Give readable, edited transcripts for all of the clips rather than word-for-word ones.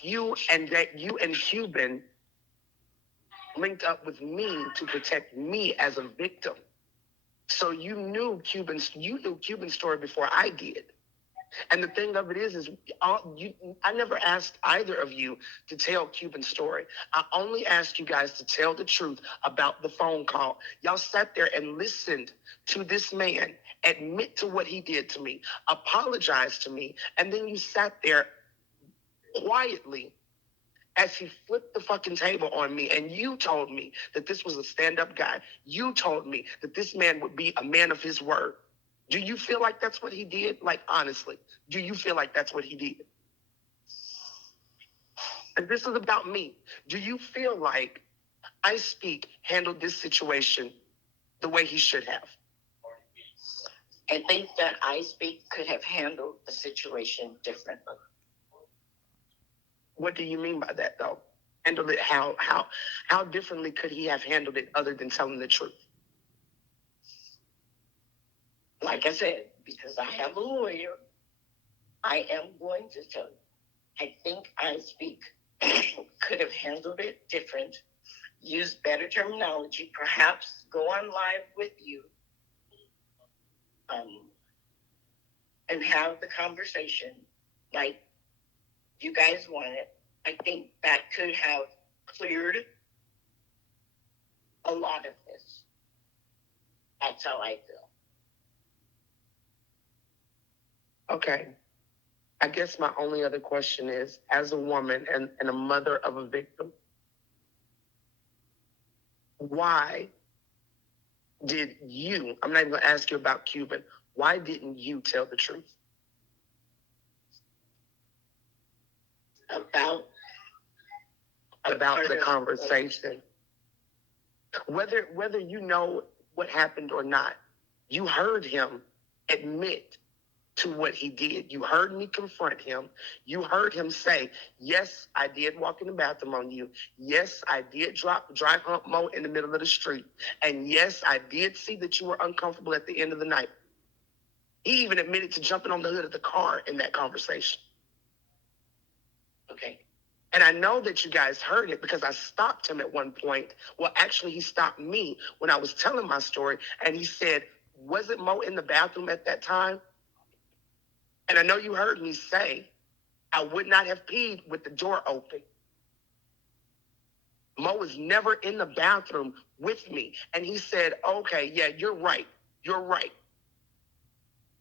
you and Cuban linked up with me to protect me as a victim. So you knew Cuban's story before I did. And the thing of it is I never asked either of you to tell Cuban's story. I only asked you guys to tell the truth about the phone call. Y'all sat there and listened to this man admit to what he did to me, apologize to me, and then you sat there quietly as he flipped the fucking table on me, and you told me that this was a stand-up guy. You told me that this man would be a man of his word. Do you feel like that's what he did? Like, honestly, do you feel like that's what he did? And this is about me. Do you feel like I Speak handled this situation the way he should have? I think that I Speak could have handled the situation differently. What do you mean by that, though? Handled it how differently could he have handled it other than telling the truth? Like I said, because I have a lawyer, I am going to tell you. I think I Speak could have handled it different, used better terminology, perhaps go on live with you, and have the conversation like you guys wanted. I think that could have cleared a lot of this. That's how I feel. Okay. I guess my only other question is, as a woman and a mother of a victim, why did you, I'm not even going to ask you about Cuban, why didn't you tell the truth? About the conversation. Whether you know what happened or not, you heard him admit to what he did. You heard me confront him. You heard him say, yes, I did walk in the bathroom on you. Yes, I did dry hump Mo in the middle of the street. And yes, I did see that you were uncomfortable at the end of the night. He even admitted to jumping on the hood of the car in that conversation. Okay. And I know that you guys heard it because I stopped him at one point. Well, actually, he stopped me when I was telling my story. And he said, was it Mo in the bathroom at that time? And I know you heard me say, I would not have peed with the door open. Mo was never in the bathroom with me. And he said, okay, yeah, you're right. You're right.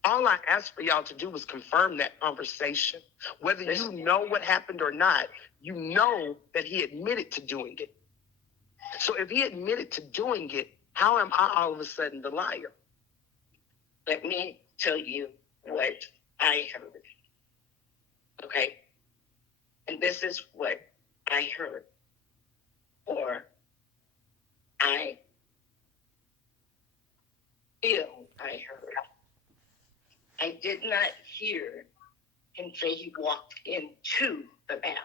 All I asked for y'all to do was confirm that conversation. Whether you know what happened or not, you know that he admitted to doing it. So if he admitted to doing it, how am I all of a sudden the liar? Let me tell you what I heard. Okay? And this is what I heard. Or I feel I heard. I did not hear him say he walked into the bathroom.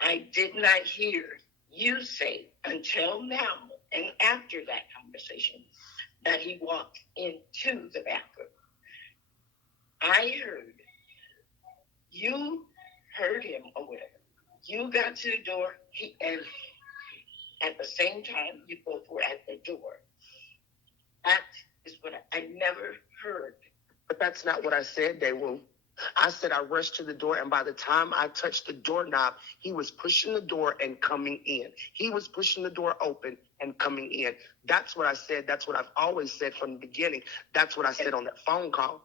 I did not hear you say until now and after that conversation that he walked into the bathroom. I heard you heard him or whatever. You got to the door, and at the same time, you both were at the door. That is what I never heard. But that's not what I said, Daewoo. I said I rushed to the door, and by the time I touched the doorknob, he was pushing the door and coming in. He was pushing the door open and coming in. That's what I said. That's what I've always said from the beginning. That's what I said on that phone call.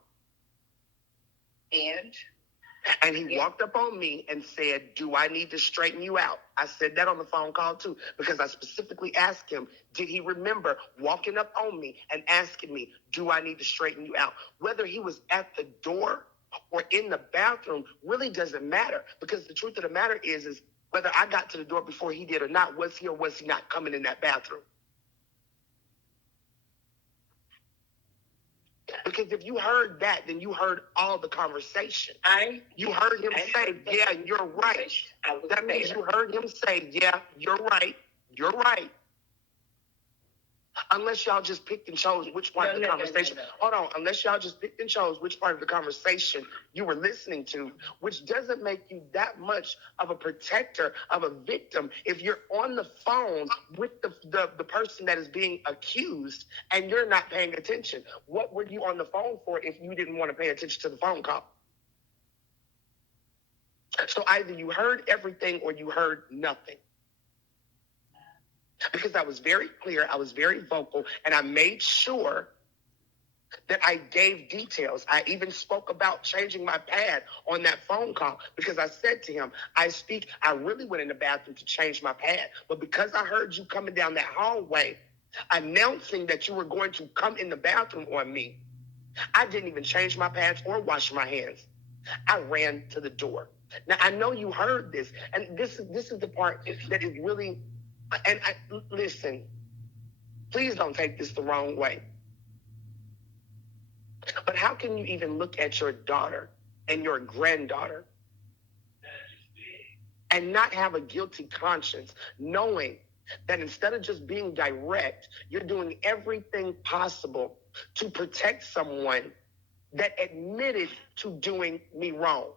And he walked up on me and said, do I need to straighten you out? I said that on the phone call too, because I specifically asked him, did he remember walking up on me and asking me, do I need to straighten you out? Whether he was at the door or in the bathroom really doesn't matter, because the truth of the matter is whether I got to the door before he did or not, was he or was he not coming in that bathroom? Because if you heard that, then you heard all the conversation. You heard him say, yeah, you're right. That means you heard him say, yeah, you're right. You're right. Unless y'all just picked and chose which part of the conversation. Hold on. Unless y'all just picked and chose which part of the conversation you were listening to, which doesn't make you that much of a protector of a victim if you're on the phone with the person that is being accused and you're not paying attention. What were you on the phone for if you didn't want to pay attention to the phone call? So either you heard everything or you heard nothing. Because I was very clear, I was very vocal, and I made sure that I gave details. I even spoke about changing my pad on that phone call because I said to him, I really went in the bathroom to change my pad. But because I heard you coming down that hallway announcing that you were going to come in the bathroom on me, I didn't even change my pads or wash my hands. I ran to the door. Now, I know you heard this, and this is the part that is really, listen, please don't take this the wrong way. But how can you even look at your daughter and your granddaughter and not have a guilty conscience, knowing that instead of just being direct, you're doing everything possible to protect someone that admitted to doing me wrong?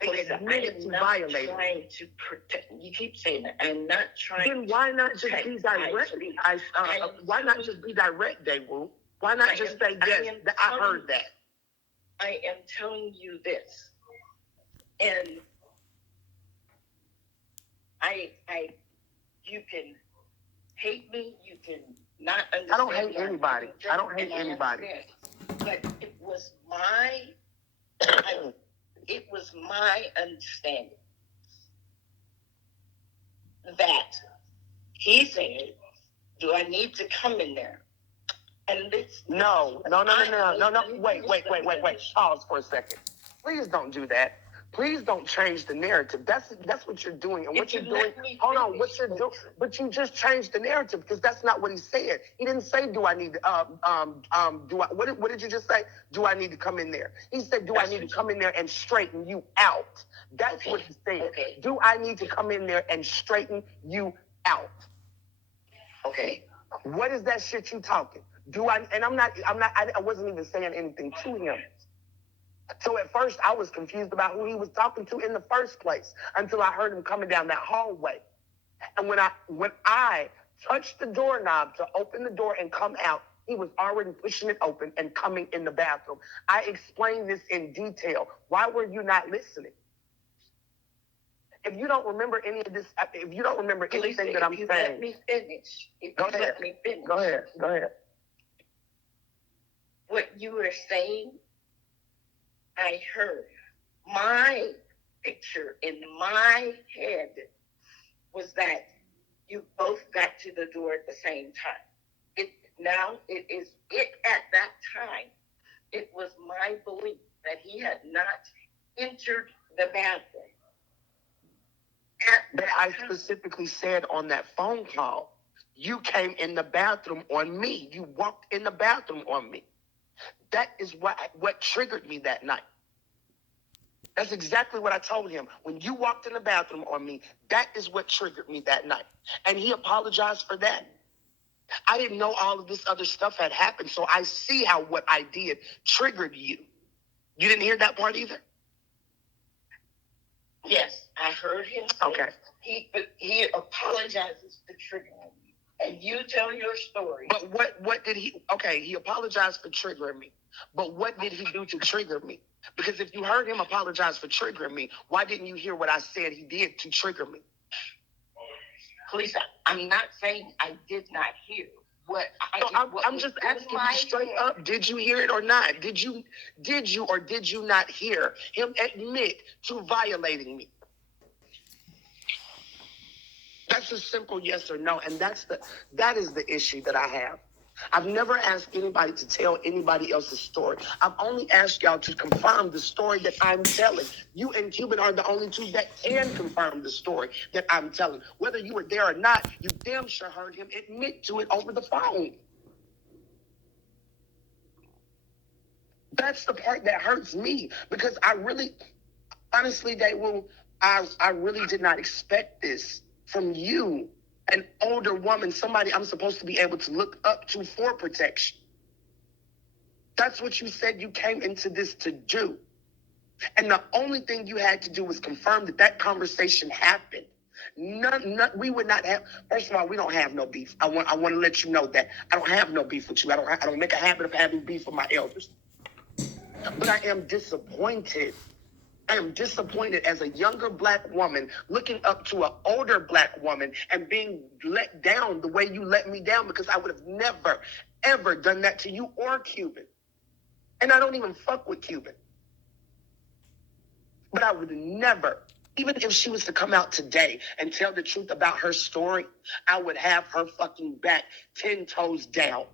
They admitted to violating. Trying to protect. You keep saying that. I'm not trying. Then why not just be direct? Why not just be direct, Daewoo? Why not just say yes? I heard that. I am telling you this, and you can hate me. You can not understand. I don't hate anybody. I don't hate anybody. But it was my. It was my understanding that he said, "Do I need to come in there?" And this. No. Wait. Pause for a second. Please don't do that. Please don't change the narrative. That's what you're doing. And what you're doing, hold on, what you're doing, but you just changed the narrative because that's not what he said. He didn't say, do I need to, what did you just say? Do I need to come in there? He said, do I need to come in there and straighten you out? That's what he said. Okay. Do I need to come in there and straighten you out? Okay. What is that shit you talking? I wasn't even saying anything to him. So at first I was confused about who he was talking to in the first place until I heard him coming down that hallway. And when I touched the doorknob to open the door and come out, he was already pushing it open and coming in the bathroom. I explained this in detail. Why were you not listening? If you don't remember any of this, if you don't remember anything that I'm saying. Let me finish. Go ahead. What you were saying, I heard. My picture in my head was that you both got to the door at the same time. It at that time, it was my belief that he had not entered the bathroom. But I specifically said on that phone call, you came in the bathroom on me. You walked in the bathroom on me. That is what triggered me that night. That's exactly what I told him. When you walked in the bathroom on me, that is what triggered me that night. And he apologized for that. I didn't know all of this other stuff had happened, so I see how what I did triggered you. You didn't hear that part either? Yes, I heard him. Okay. He apologizes for triggering me. And you tell your story. But what did he, okay, he apologized for triggering me. But what did he do to trigger me? Because if you heard him apologize for triggering me, why didn't you hear what I said he did to trigger me? Please, I'm not saying I did not hear. I'm just asking you straight up, did you hear it or not? Did you or did you not hear him admit to violating me? That's a simple yes or no, and that is the issue that I have. I've never asked anybody to tell anybody else's story. I've only asked y'all to confirm the story that I'm telling. You and Cuban are the only two that can confirm the story that I'm telling. Whether you were there or not, you damn sure heard him admit to it over the phone. That's the part that hurts me because I really, honestly, I really did not expect this from you an older woman, somebody I'm supposed to be able to look up to for protection. That's what you said you came into this to do. And the only thing you had to do was confirm that that conversation happened. We would not have. First of all, we don't have no beef. I want to let you know that I don't have no beef with you. I don't make a habit of having beef with my elders. But I am disappointed. I am disappointed as a younger Black woman looking up to an older Black woman and being let down the way you let me down, because I would have never, ever done that to you or Cuban. And I don't even fuck with Cuban. But I would never, even if she was to come out today and tell the truth about her story, I would have her fucking back 10 toes down.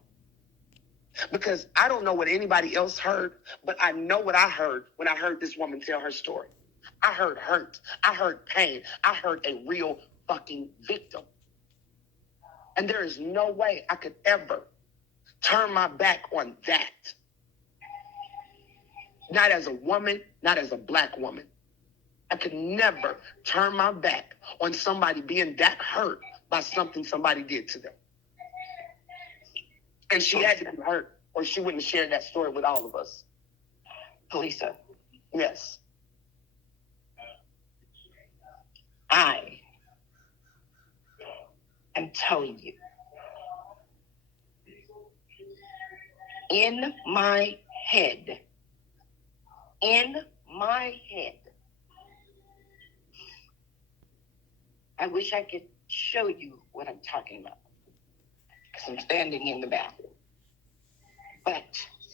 Because I don't know what anybody else heard, but I know what I heard when I heard this woman tell her story. I heard hurt. I heard pain. I heard a real fucking victim. And there is no way I could ever turn my back on that. Not as a woman, not as a Black woman. I could never turn my back on somebody being that hurt by something somebody did to them. And she had to be hurt, or she wouldn't have shared that story with all of us. Lisa, Yes. I am telling you, in my head, I wish I could show you what I'm talking about, because I'm standing in the bathroom. But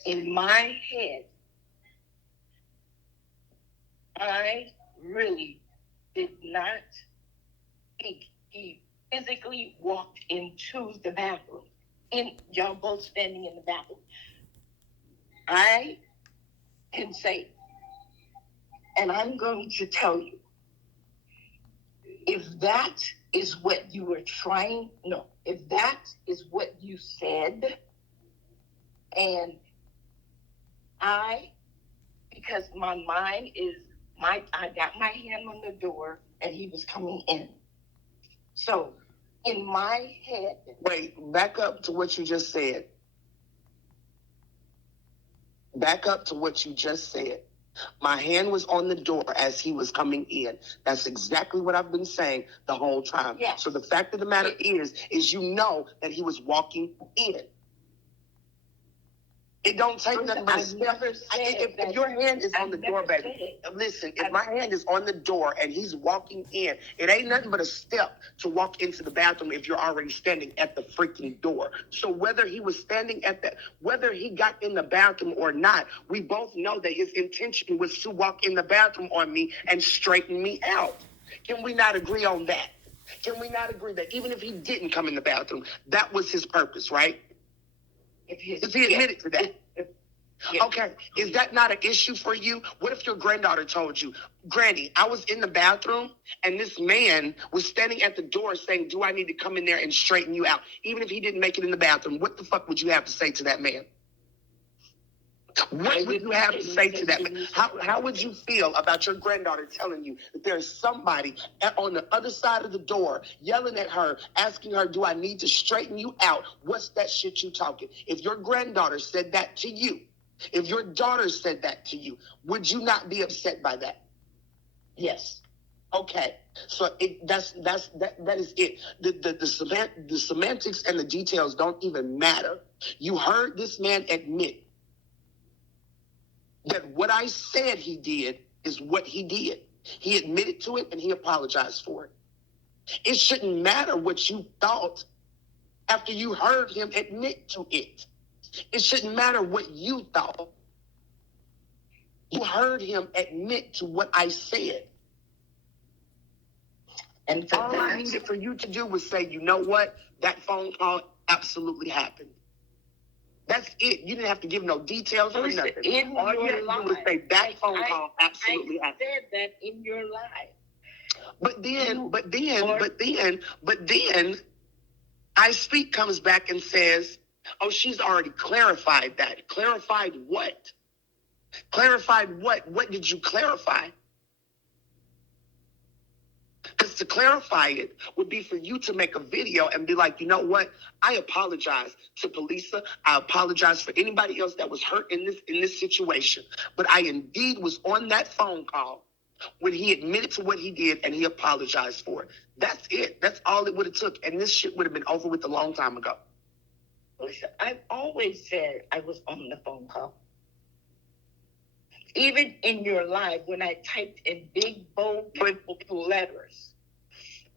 in my head, I really did not think he physically walked into the bathroom. Y'all both standing in the bathroom. I can say, and I'm going to tell you, if that is what you were if that is what you said, and because my mind is, I got my hand on the door and he was coming in. So in my head. Wait, back up to what you just said. Back up to what you just said. My hand was on the door as he was coming in. That's exactly what I've been saying the whole time. Yeah. So the fact of the matter is you know that he was walking in. It don't take nothing but a step. If your hand is on the door, baby, listen, if my hand is on the door and he's walking in, it ain't nothing but a step to walk into the bathroom if you're already standing at the freaking door. So whether he was standing whether he got in the bathroom or not, we both know that his intention was to walk in the bathroom on me and straighten me out. Can we not agree on that? Can we not agree that even if he didn't come in the bathroom, that was his purpose, right? If he admitted to that. Yeah. Okay, is that not an issue for you? What if your granddaughter told you, Granny, I was in the bathroom and this man was standing at the door saying, do I need to come in there and straighten you out? Even if he didn't make it in the bathroom, what the fuck would you have to say to that man? What would you have to say to that man? How would you feel about your granddaughter telling you that there's somebody on the other side of the door yelling at her, asking her, do I need to straighten you out? What's that shit you talking? If your granddaughter said that to you, if your daughter said that to you, would you not be upset by that? Yes. Okay, so that is it. The semantics and the details don't even matter. You heard this man admit that what I said he did is what he did. He admitted to it and he apologized for it. It shouldn't matter what you thought after you heard him admit to it. It shouldn't matter what you thought. You heard him admit to what I said. And all I needed for you to do was say, you know what? That phone call absolutely happened. That's it. You didn't have to give no details or nothing. All you had to do was say that phone call absolutely happened. I said that in your life. But then, I Speak comes back and says, oh, she's already clarified that. Clarified what? Clarified what? What did you clarify? Because to clarify it would be for you to make a video and be like, you know what? I apologize to Polisa. I apologize for anybody else that was hurt in this situation. But I indeed was on that phone call when he admitted to what he did and he apologized for it. That's it. That's all it would have took. And this shit would have been over with a long time ago. Listen, I've always said I was on the phone call. Even in your live, when I typed in big, bold, purple letters,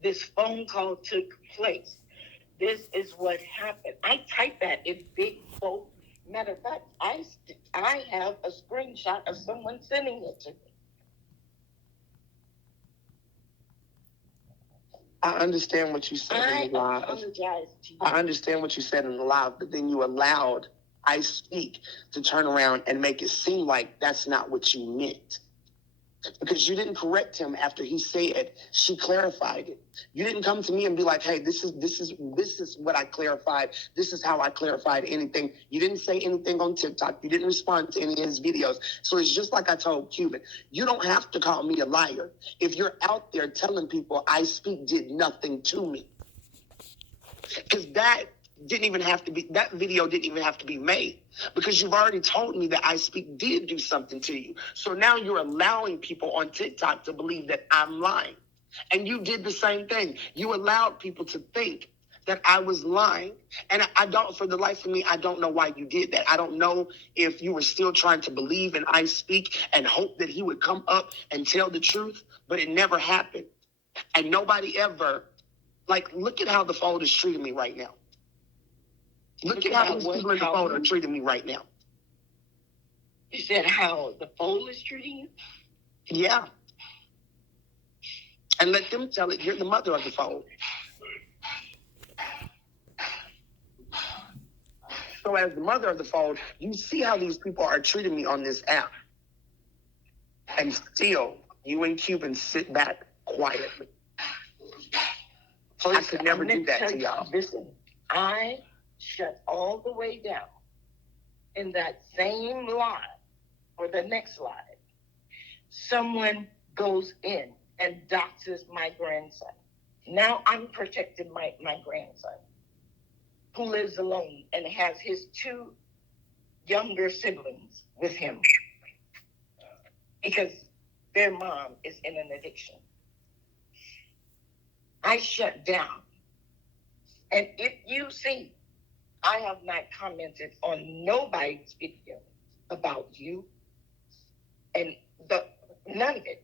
this phone call took place. This is what happened. I typed that in big, bold. Matter of fact, I have a screenshot of someone sending it to me. I understand what you said in the live. Apologize to you. I understand what you said in the live, but then you allowed I Speak to turn around and make it seem like that's not what you meant. Because you didn't correct him after he said she clarified it. You didn't come to me and be like, hey, this is what I clarified. This is how I clarified anything. You didn't say anything on TikTok. You didn't respond to any of his videos. So it's just like I told Cuban. You don't have to call me a liar if you're out there telling people I Speak did nothing to me. Because that video didn't even have to be made, because you've already told me that I Speak did do something to you. So now you're allowing people on TikTok to believe that I'm lying. And you did the same thing. You allowed people to think that I was lying. And I don't, for the life of me, I don't know why you did that. I don't know if you were still trying to believe in I Speak and hope that he would come up and tell the truth, but it never happened. And nobody ever, look at how the fold is treating me right now. Look at how these people in the phone are treating me right now. You said how the fold is treating you? Yeah. And let them tell it. You're the mother of the fold. So as the mother of the fold, you see how these people are treating me on this app. And still, you and Cuban sit back quietly. I could never do that to y'all. Listen, I shut all the way down in that same live or the next live. Someone goes in and doxes my grandson. Now I'm protecting my grandson, who lives alone and has his two younger siblings with him because their mom is in an addiction. I shut down. And if you see, I have not commented on nobody's video about you and none of it.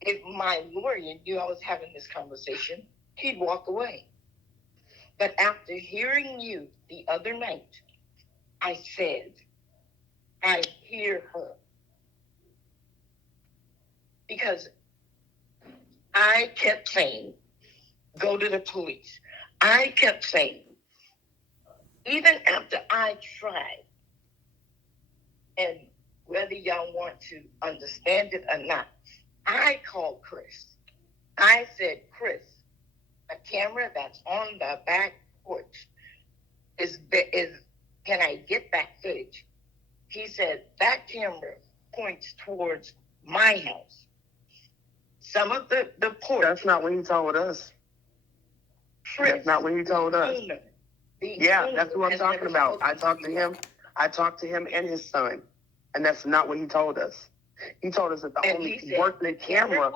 If my lawyer knew I was having this conversation, he'd walk away. But after hearing you the other night, I said, I hear her. Because I kept saying, go to the police. I kept saying, even after I tried, and whether y'all want to understand it or not, I called Chris. I said, Chris, a camera that's on the back porch is can I get that footage? He said, that camera points towards my house. Some of the porch. That's not what he told us. Chris, that's not what he told us. Yeah, that's what I'm talking about. I talked to him. I talked to him and his son, and that's not what he told us. He told us that the only working camera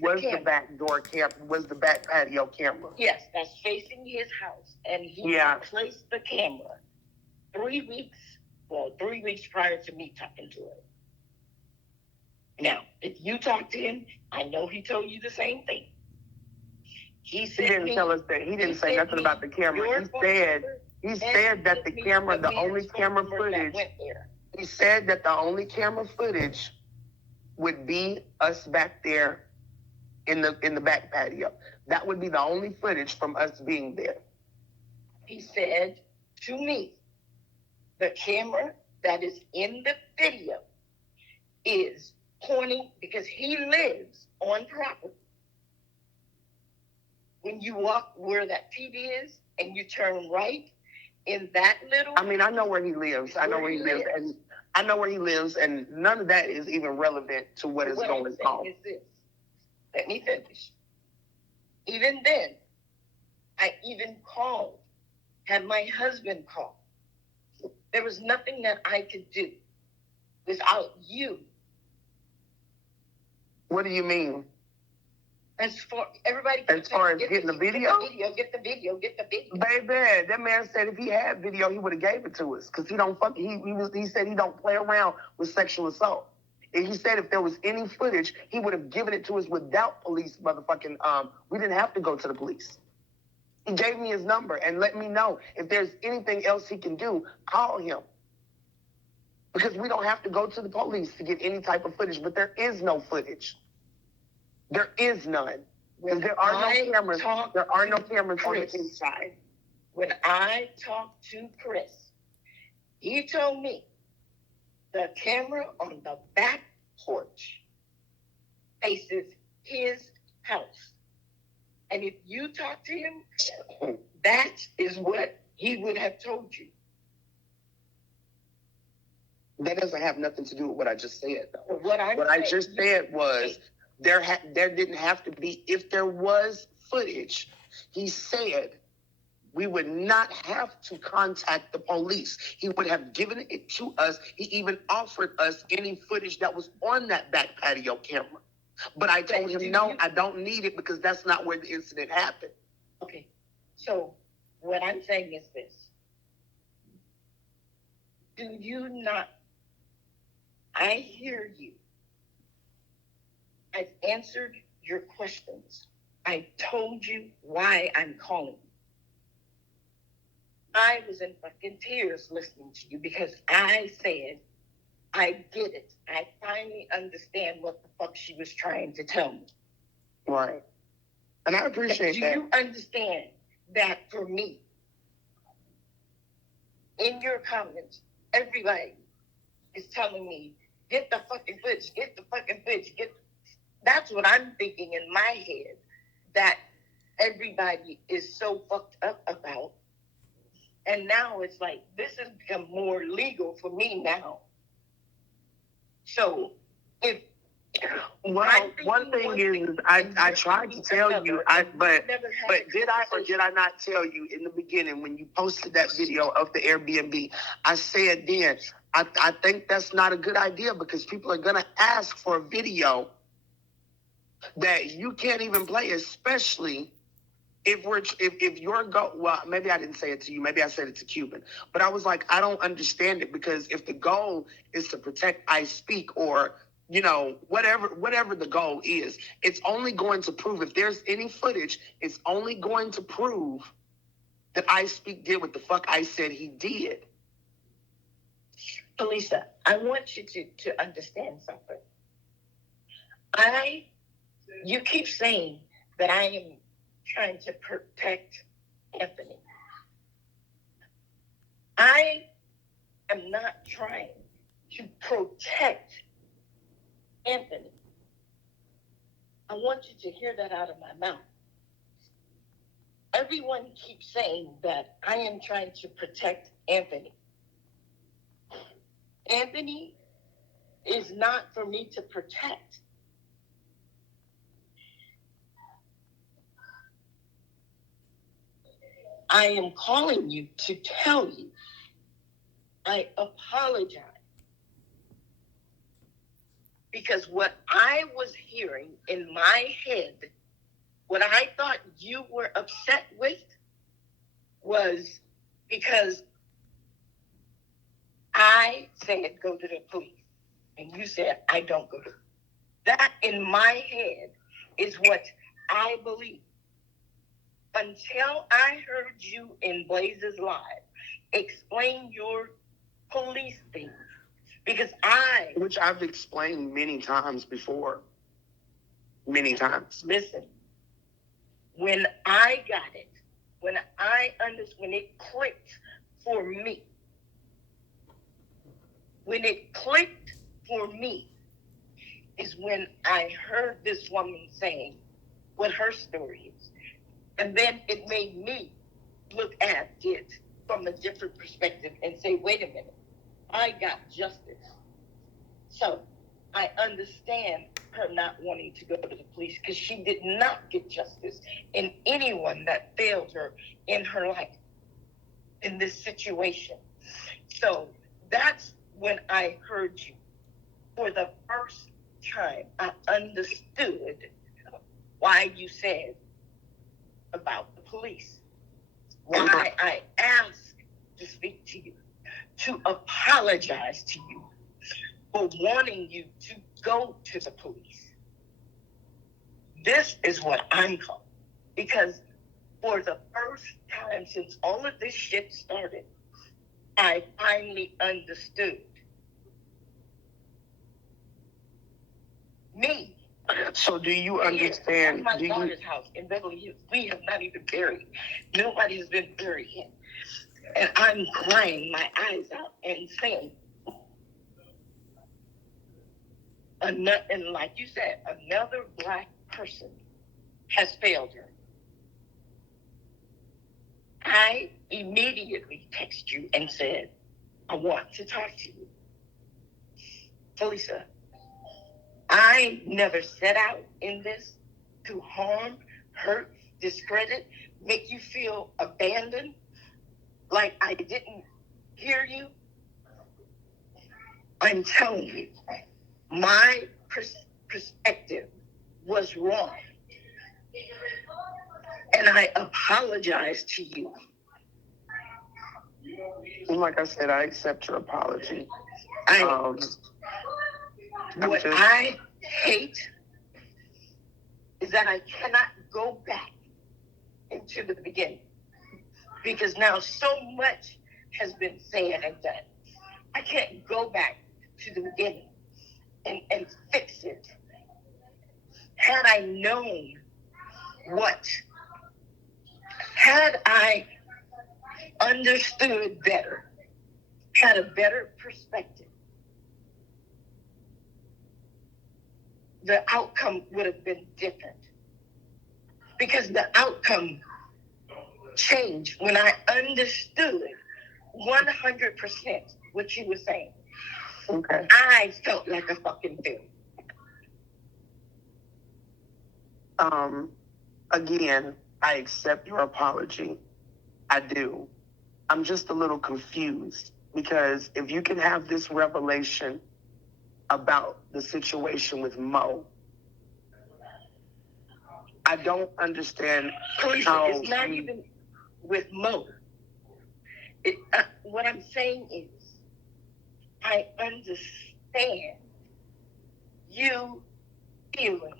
was the back door camera, was the back patio camera. Yes, that's facing his house, and he placed the camera 3 weeks prior to me talking to him. Now, if you talk to him, I know he told you the same thing. He didn't tell us that. He didn't say nothing about the camera. He said that the camera, the only camera footage. He said that the only camera footage would be us back there in the back patio. That would be the only footage from us being there. He said to me, the camera that is in the video is pointing, because he lives on property. When you walk where that TV is and you turn right in that little... I mean, I know where he lives. I know where he lives. And I know where he lives, and none of that is even relevant to what is What going I'm on. saying is this. Let me finish. Even then, I even called, had my husband call. There was nothing that I could do without you. What do you mean? As far everybody, as far as getting the video? Get the video. Baby, that man said if he had video, he would have gave it to us. Cause he don't he said he don't play around with sexual assault. And he said if there was any footage, he would have given it to us without police motherfucking, we didn't have to go to the police. He gave me his number and let me know if there's anything else he can do, call him. Because we don't have to go to the police to get any type of footage, but there is no footage. There is none. Because there are no cameras. There are no cameras on the inside. When I talked to Chris, he told me the camera on the back porch faces his house. And if you talk to him, that is what he would have told you. That doesn't have nothing to do with what I just said, though. What I just said was there didn't have to be, if there was footage, he said we would not have to contact the police. He would have given it to us. He even offered us any footage that was on that back patio camera. But I told him, no, I don't need it because that's not where the incident happened. Okay. So what I'm saying is this. Do you not? I hear you. I've answered your questions. I told you why I'm calling. I was in fucking tears listening to you because I said, I get it. I finally understand what the fuck she was trying to tell me. Right. And I appreciate that. Do you understand that for me, in your comments, everybody is telling me, get the fucking footage, get the fucking footage, that's what I'm thinking in my head, that everybody is so fucked up about. And now it's like, this has become more legal for me now. So, if... Well, one thing is, I tried to tell you, but did I or did I not tell you in the beginning when you posted that video of the Airbnb? I said then, I think that's not a good idea because people are gonna ask for a video that you can't even play, especially if your goal. Well, maybe I didn't say it to you. Maybe I said it to Cuban. But I was like, I don't understand it because if the goal is to protect I Speak or whatever the goal is, it's only going to prove, if there's any footage, it's only going to prove that I Speak did what the fuck I said he did. Elisa, I want you to understand something. You keep saying that I am trying to protect Anthony. I am not trying to protect Anthony. I want you to hear that out of my mouth. Everyone keeps saying that I am trying to protect Anthony. Anthony is not for me to protect. I am calling you to tell you I apologize. Because what I was hearing in my head, what I thought you were upset with, was because I said go to the police. And you said I don't go to. That in my head is what I believe. Until I heard you in Blazes Live explain your police thing. Because which I've explained many times before. Many times. Listen, when I got it, when it clicked for me, is when I heard this woman saying what her story is. And then it made me look at it from a different perspective and say, wait a minute. I got justice. So I understand her not wanting to go to the police because she did not get justice in anyone that failed her in her life in this situation. So that's when I heard you. For the first time, I understood why you said about the police. Why I asked to speak to you, to apologize to you for wanting you to go to the police. This is what I'm calling. Because for the first time since all of this shit started, I finally understood. Me. So do you understand? At my daughter's house in Beverly Hills, we have not even buried. Nobody has been buried yet. And I'm crying my eyes out and saying, and like you said, another Black person has failed her. I immediately texted you and said, I want to talk to you. Felisa, I never set out in this to harm, hurt, discredit, make you feel abandoned, like I didn't hear you. I'm telling you, my perspective was wrong. And I apologize to you. Like I said, I accept your apology. What I hate is that I cannot go back into the beginning because now so much has been said and done. I can't go back to the beginning and fix it. Had I known had I understood better, had a better perspective, the outcome would have been different. Because the outcome changed when I understood 100% what you were saying. Okay. I felt like a fucking failure. Again, I accept your apology. I do. I'm just a little confused because if you can have this revelation about the situation with Mo, I don't understand how it's not even with Mo. What I'm saying is, I understand you feeling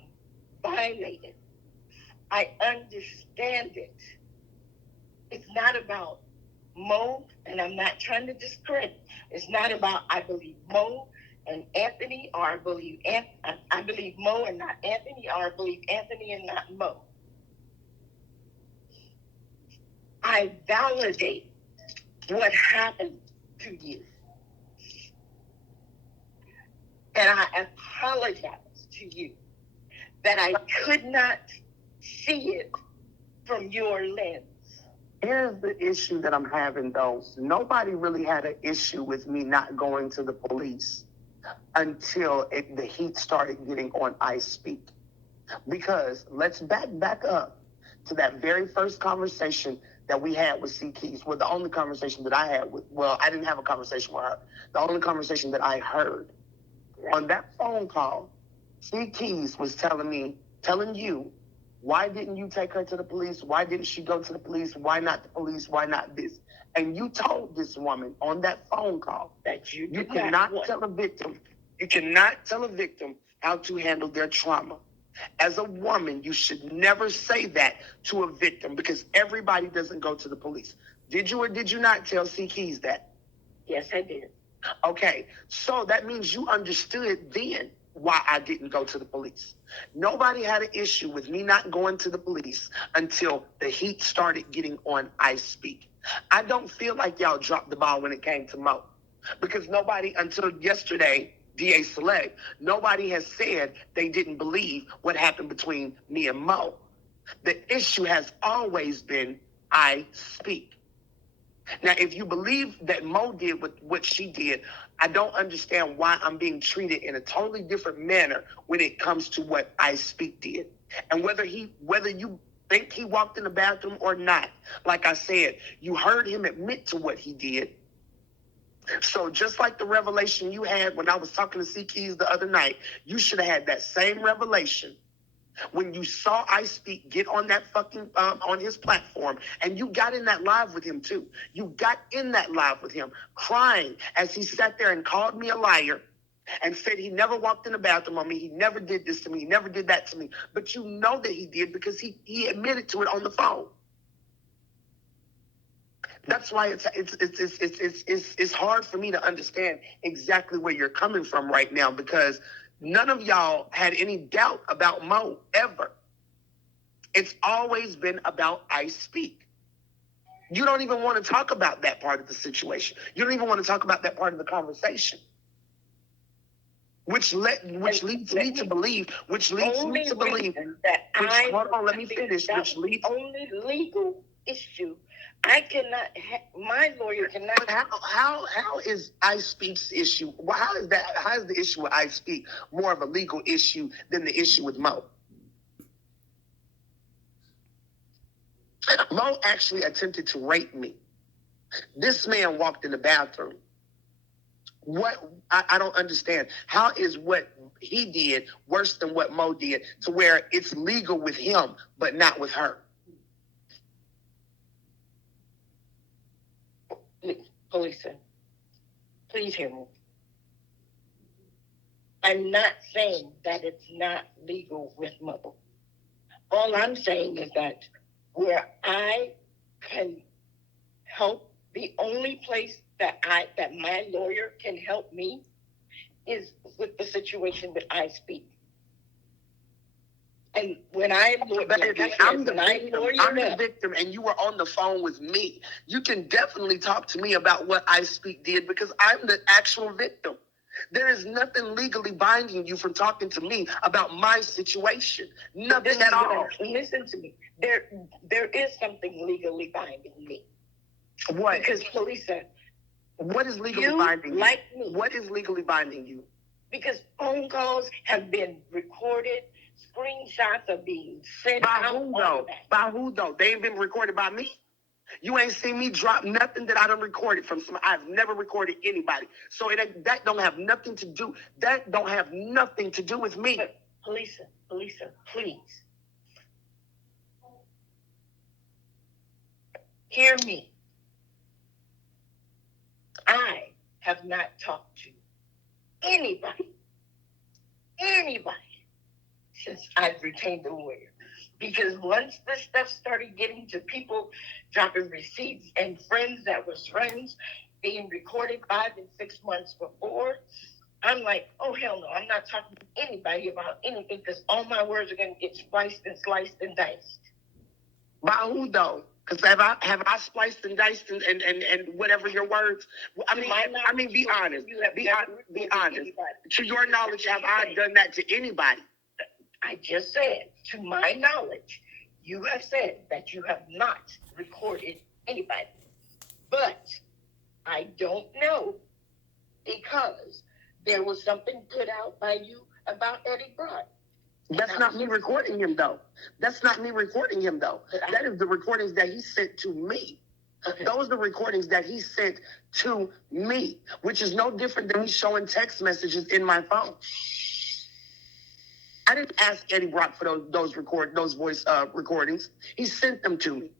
violated. I understand it. It's not about Mo, and I'm not trying to discredit. It's not about I believe Mo and Anthony, or I believe Mo and not Anthony, or I believe Anthony and not Mo. I validate what happened to you. And I apologize to you that I could not see it from your lens. Here's the issue that I'm having, though. Nobody really had an issue with me not going to the police until the heat started getting on I Speak. Because let's back up to that very first conversation that we had with C. Keys. Well, the only conversation that I had I didn't have a conversation with her. The only conversation that I heard. On that phone call, C. Keys was telling you, why didn't you take her to the police? Why didn't she go to the police? Why not the police? Why not this? And you told this woman on that phone call that you cannot tell a victim how to handle their trauma. As a woman, you should never say that to a victim because everybody doesn't go to the police. Did you or did you not tell C. Keys that? Yes, I did. Okay, so that means you understood then why I didn't go to the police. Nobody had an issue with me not going to the police until the heat started getting on I Speak. I don't feel like y'all dropped the ball when it came to Mo. Because nobody, until yesterday, DA Select, nobody has said they didn't believe what happened between me and Mo. The issue has always been I Speak. Now, if you believe that Mo did what she did, I don't understand why I'm being treated in a totally different manner when it comes to what I Speak did. And whether you think he walked in the bathroom or not, like I said, you heard him admit to what he did. So just like the revelation you had when I was talking to C Keys the other night, you should have had that same revelation when you saw I Speak get on that fucking on his platform, and you got in that live with him too. You got in that live with him, crying as he sat there and called me a liar and said he never walked in the bathroom on me, he never did this to me, he never did that to me. But you know that he did because he admitted to it on the phone. That's why it's hard for me to understand exactly where you're coming from right now, because none of y'all had any doubt about Mo ever. It's always been about I Speak. You don't even want to talk about that part of the situation. You don't even want to talk about that part of the conversation. Which leads me to believe that hold on, let me finish. Which leads only legal issue. I cannot. My lawyer cannot. But how is I Speak's issue? How is the issue with I Speak more of a legal issue than the issue with Mo? Mo actually attempted to rape me. This man walked in the bathroom. What I don't understand. How is what he did worse than what Mo did to where it's legal with him but not with her? Polisa, please hear me. I'm not saying that it's not legal with Mo. All I'm saying is that where I can help, the only place that my lawyer can help me is with the situation that I Speak. And when I'm the victim and you were on the phone with me, you can definitely talk to me about what I Speak did because I'm the actual victim. There is nothing legally binding you from talking to me about my situation. Nothing at all. Listen to me. There is something legally binding me. What? Because police said, what is legally binding you? Like me. What is legally binding you? Because phone calls have been recorded. Screenshots are being sent by who though? By who though? They ain't been recorded by me. You ain't seen me drop nothing that I done recorded from somebody. I've never recorded anybody. So that don't have nothing to do. That don't have nothing to do with me. But Polisa, please. Hear me. I have not talked to anybody since I've retained a lawyer. Because once this stuff started getting to people dropping receipts and friends that was friends being recorded 5 and 6 months before, I'm like, oh, hell no, I'm not talking to anybody about anything because all my words are going to get spliced and sliced and diced. By who though? Because have I spliced and diced and whatever your words? I mean, be honest. Be honest. To your knowledge, have I done that to anybody? I just said, to my knowledge, you have said that you have not recorded anybody. But I don't know because there was something put out by you about Eddie Brock. That's not me recording him, though. That is the recordings that he sent to me. Okay. Those are the recordings that he sent to me, which is no different than me showing text messages in my phone. I didn't ask Eddie Brock for those voice recordings. He sent them to me.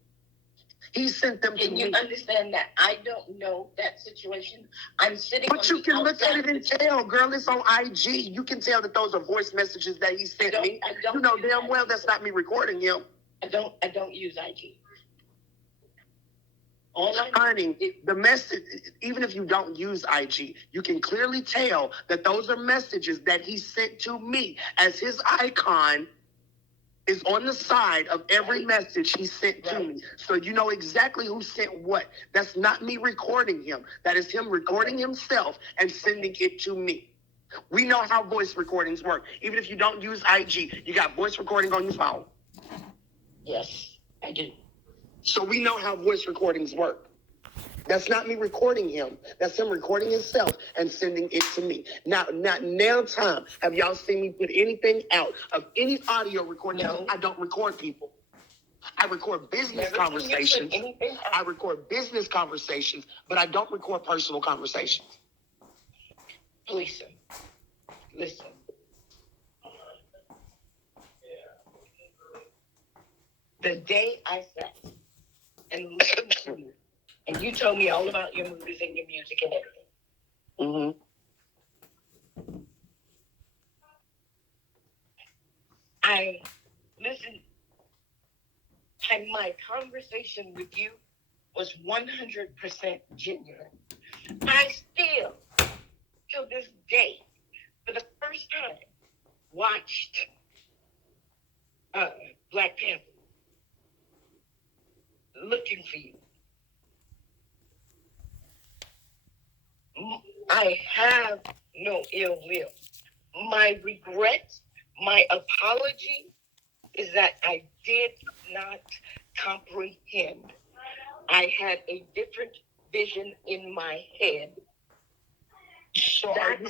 Can you understand that I don't know that situation? I'm sitting. But you can look at it and tell, girl. It's on IG. You can tell that those are voice messages that he sent me. You know damn well that's not me recording him. I don't use IG. Honey, the message, even if you don't use IG, you can clearly tell that those are messages that he sent to me, as his icon is on the side of every message he sent to me. So you know exactly who sent what. That's not me recording him. That is him recording himself and sending it to me. We know how voice recordings work. Even if you don't use IG, you got voice recording on your phone. Yes, I do. So we know how voice recordings work. That's not me recording him. That's him recording himself and sending it to me. Now time have y'all seen me put anything out of any audio recording? No. I don't record people. I record business conversations. I record business conversations, but I don't record personal conversations. Listen. The day I sat and listened to you, and you told me all about your movies and your music and everything. Mm-hmm. I listened. And my conversation with you was 100% genuine. I still, till this day, for the first time, watched Black Panther, looking for you. I have no ill will. My regret, my apology is that I did not comprehend. I had a different vision in my head. So are you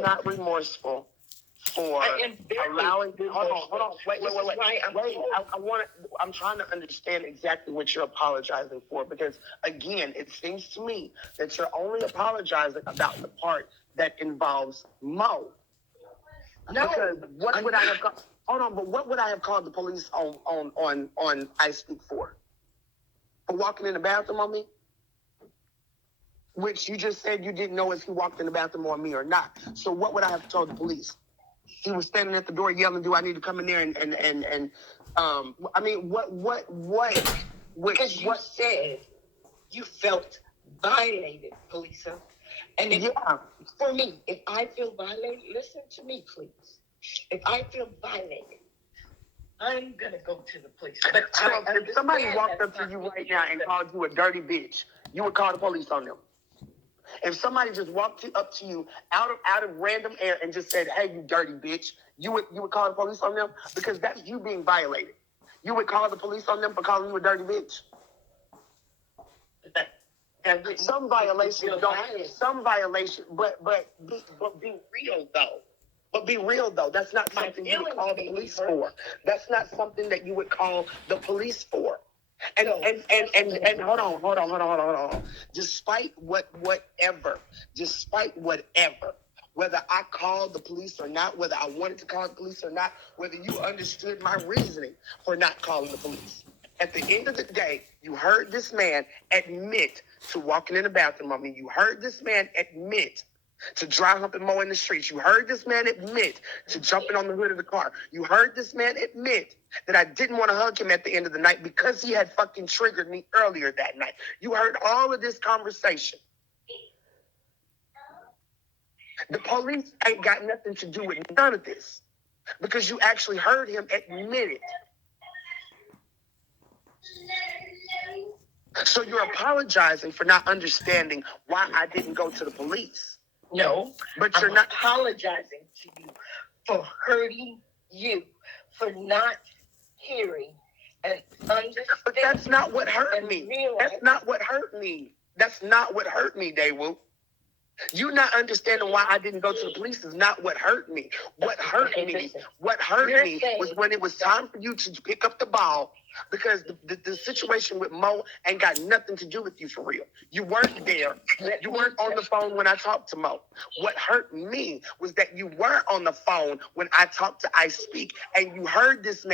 not remorseful for allowing this? Hold on. Wait. I'm trying to understand exactly what you're apologizing for, because again, it seems to me that you're only apologizing about the part that involves Mo. No. Because what would I have called? Hold on, but what would I have called the police on I Speak for? For walking in the bathroom on me? Which you just said you didn't know if he walked in the bathroom on me or not. So what would I have told the police? He was standing at the door yelling, "Do I need to come in there?" I mean, what? Because you said you felt violated, Polisa. And for me, if I feel violated, listen to me, please. If I feel violated, I'm going to go to the police. But if somebody walked up to you right now and called you a dirty bitch, you would call the police on them. If somebody just walked up to you out of random air and just said, "Hey, you dirty bitch," you would call the police on them, because that's you being violated. You would call the police on them for calling you a dirty bitch. Some violations don't. Some violation, but be real though. But be real though. That's not something you would call the police for. That's not something that you would call the police for. And hold on. Despite whatever, whether I called the police or not, whether I wanted to call the police or not, whether you understood my reasoning for not calling the police, at the end of the day, you heard this man admit to walking in the bathroom on me. You heard this man admit to dry humping Mo in the streets. You heard this man admit to jumping on the hood of the car. You heard this man admit that I didn't want to hug him at the end of the night because he had fucking triggered me earlier that night. You heard all of this conversation. The police ain't got nothing to do with none of this, because you actually heard him admit it. So you're apologizing for not understanding why I didn't go to the police. No, but you're not apologizing to you for hurting you, for not hearing and understanding. But that's not what hurt me. That's not what hurt me. That's not what hurt me, Daewoo. You not understanding why I didn't go to the police is not what hurt me. What hurt me was when it was time for you to pick up the ball, because the situation with Mo ain't got nothing to do with you for real. You weren't there. You weren't on the phone when I talked to Mo. What hurt me was that you were on the phone when I talked to I Speak, and you heard this man